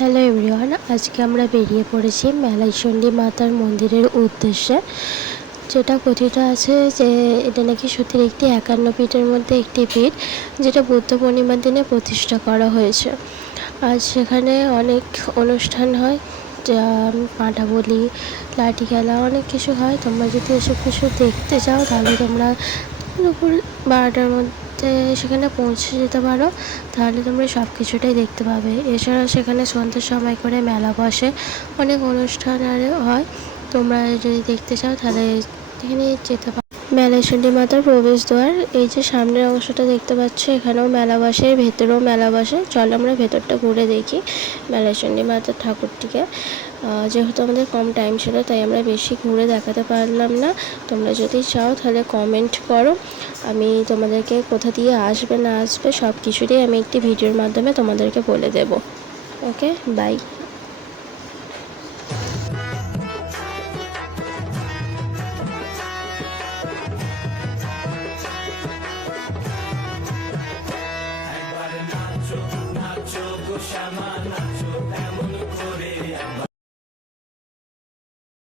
Hello everyone, আজকে আমরা বেরিয়ে পড়েছি মেলাইচণ্ডী মাতার মন্দিরের উদ্দেশ্যে। যেটা কথিত আছে যে এটা নাকি সত্যির একটি 51 পীঠের মধ্যে একটি পীঠ, যেটা বুদ্ধ পূর্ণিমার দিনে প্রতিষ্ঠা করা হয়েছে। আজ সেখানে অনেক অনুষ্ঠান হয়, যা পাঁঠা বলি, লাঠি খেলা, অনেক কিছু হয়। তোমরা যদি এসব কিছু দেখতে চাও তাহলে তোমরা দুপুর 12টার মধ্যে সেখানে পৌঁছে যেতে পারো, তাহলে তোমরা সব কিছুটাই দেখতে পাবে। এছাড়া সেখানে সন্ধ্যের সময় করে মেলা বসে, অনেক অনুষ্ঠান আরে হয়। তোমরা যদি দেখতে চাও তাহলে এখানে যেতে পারো। মেলাইচণ্ডী মাতার প্রবেশদ্বার, এই যে সামনের অংশটা দেখতে পাচ্ছ, এখানেও মেলা বসে, ভেতরেও মেলা বসে। চল আমরা ভেতরটা ঘুরে দেখি মেলাইচণ্ডী মাতার ঠাকুরটিকে। যেহেতু আমাদের কম টাইম ছিল তাই আমরা বেশি ঘুরে দেখাতে পারলাম না। তোমরা যদি চাও তাহলে কমেন্ট করো, আমি তোমাদেরকে কোথা দিয়ে আসবে না আসবে সব কিছুটাই আমি একটি ভিডিওর মাধ্যমে তোমাদেরকে বলে দেব। ওকে, বাই। একবার নাচো নাচো গো শ্যামা নাচো।